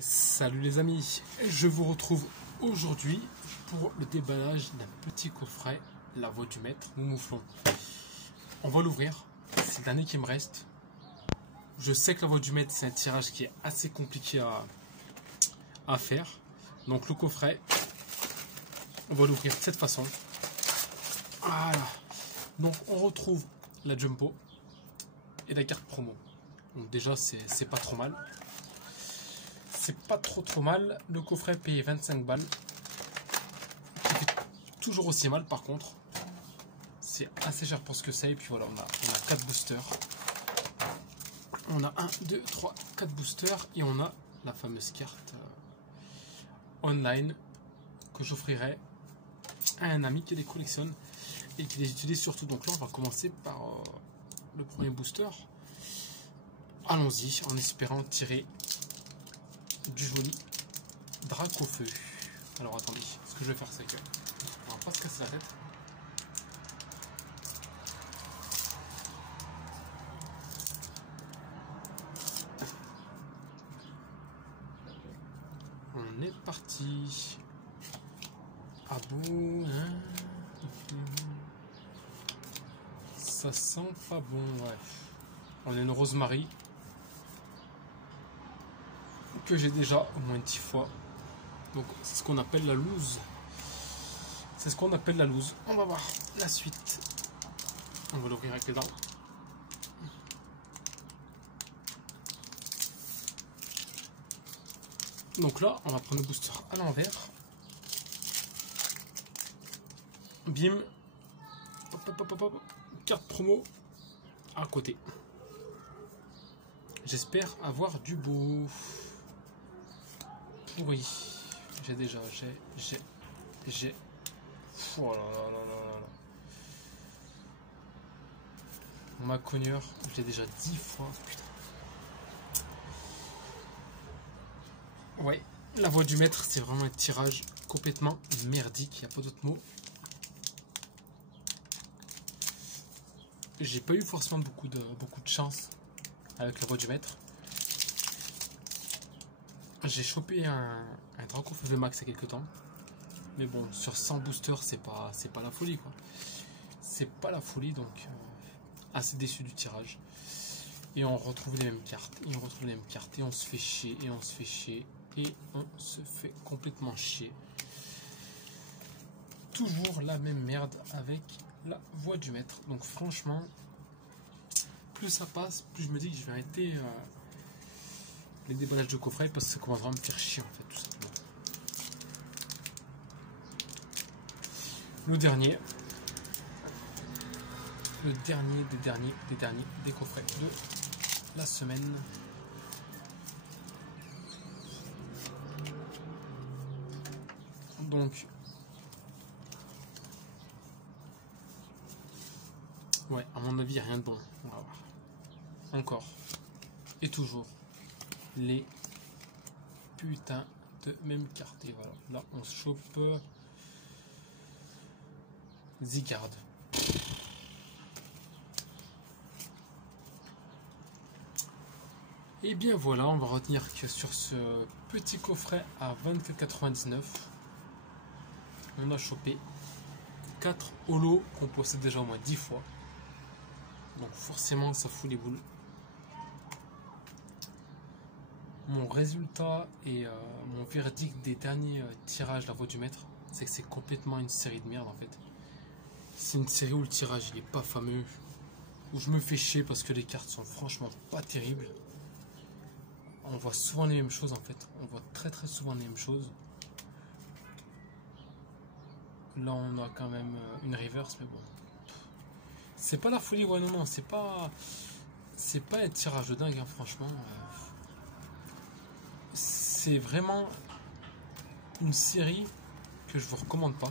Salut les amis, je vous retrouve aujourd'hui pour le déballage d'un petit coffret, la voix du maître, Moumouflon. On va l'ouvrir, c'est le dernier qui me reste. Je sais que la voix du maître c'est un tirage qui est assez compliqué à faire. Donc le coffret, on va l'ouvrir de cette façon. Voilà. Donc on retrouve la jumbo et la carte promo. Donc déjà c'est pas trop mal. C'est pas trop mal. Le coffret payé 25 balles. Qui fait toujours aussi mal par contre. C'est assez cher pour ce que c'est. Et puis voilà, on a 4 boosters. On a 1, 2, 3, 4 boosters. Et on a la fameuse carte online que j'offrirai à un ami qui les collectionne et qui les utilise surtout. Donc là on va commencer par le premier booster. Allons-y en espérant tirer du joli drac au feu. Alors attendez, ce que je vais faire c'est que on va pas se casser la tête. On est parti. Ah bon, hein? Ça sent pas bon, ouais. On a une rosemary que j'ai déjà au moins 10 fois. Donc c'est ce qu'on appelle la loose. C'est ce qu'on appelle la loose. On va voir la suite. On va l'ouvrir avec les dents. Donc là, on va prendre le booster à l'envers. Bim. Hop, hop, hop, hop. Carte promo à côté. J'espère avoir du beau. Oui, j'ai déjà, j'ai. Oh là là là là là. Ma cogneur, j'ai déjà 10 fois, putain. Ouais, la voix du maître, c'est vraiment un tirage complètement merdique, il n'y a pas d'autre mot. J'ai pas eu forcément beaucoup de chance avec la voix du maître. J'ai chopé un Draco FV Max il y a quelques temps. Mais bon, sur 100 boosters, c'est pas la folie quoi. C'est pas la folie, donc assez déçu du tirage. Et on retrouve les mêmes cartes, et on retrouve les mêmes cartes, et on se fait chier, et on se fait chier, et on se fait complètement chier. Toujours la même merde avec la voix du maître. Donc franchement, plus ça passe, plus je me dis que je vais arrêter les déballages de coffret parce que ça commencera à me faire chier en fait, tout simplement. Le dernier des coffrets de la semaine. Donc ouais, à mon avis rien de bon. On va voir. Encore et toujours les putains de mêmes cartes. Et voilà, là on se chope Zigard. Et bien voilà, on va retenir que sur ce petit coffret à 24,99 on a chopé 4 holos qu'on possède déjà au moins 10 fois. Donc forcément ça fout les boules. Mon résultat et mon verdict des derniers tirages la voix du maître, c'est que c'est complètement une série de merde en fait. C'est une série où le tirage il est pas fameux, où je me fais chier parce que les cartes sont franchement pas terribles. On voit souvent les mêmes choses en fait, on voit très souvent les mêmes choses. Là on a quand même une reverse, mais bon. C'est pas la folie, ouais non, c'est pas un tirage de dingue hein, franchement. C'est vraiment une série que je vous recommande pas.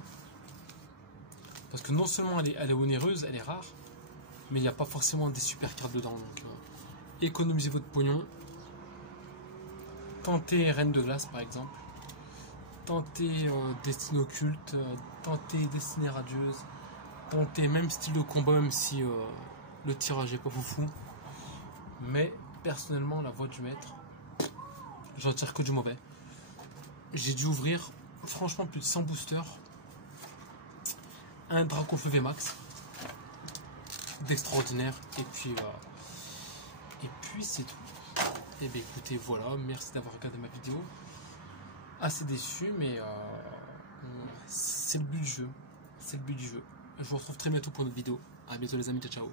Parce que non seulement elle est onéreuse, elle est rare, mais il n'y a pas forcément des super cartes dedans. Donc économisez votre pognon. Tentez Reine de Glace par exemple. Tentez Destinée Occulte. Tentez Destinée Radieuse. Tentez même style de combat, même si le tirage est pas foufou. Mais personnellement, la voix du maître, j'en tire que du mauvais. J'ai dû ouvrir, franchement, plus de 100 boosters. Un Dracofeu VMAX d'extraordinaire. Et puis c'est tout. Et bien écoutez, voilà, merci d'avoir regardé ma vidéo. Assez déçu, mais c'est le but du jeu. C'est le but du jeu. Je vous retrouve très bientôt pour une autre vidéo. A bientôt les amis, ciao ciao.